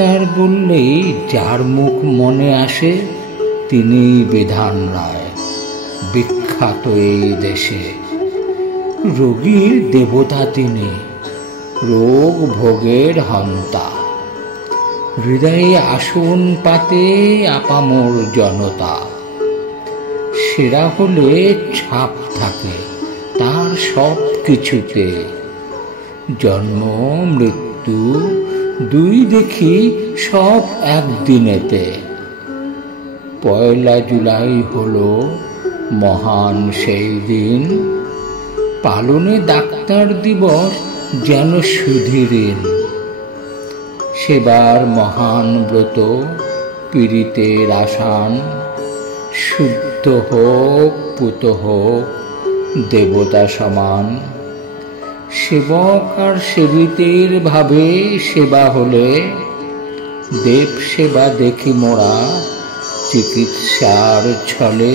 Doctor বললেই যার মুখ মনে আসে তিনি বিধান রায়, বিখ্যাত এই দেশে। রোগীর দেবতা তিনি, রোগ ভোগের হন্তা। হৃদয়ে আসন পাতে আপামর জনতা। সেরা হলে ছাপ থাকে তার সব কিছুতে। জন্ম মৃত্যু দুই দেখি সব একদিনেতে। ১ জুলাই হলো মহান সেই দিন, পালনে ডাক্তার দিবস যেন সুধীরিন। সেবার মহান ব্রত পীড়িতের আসান, শুদ্ধ হোক পুত হোক দেবতা সমান। সেবক আর সেবিতের ভাবে সেবা হলে, দেব সেবা দেখি মোরা চিকিৎসার ছলে।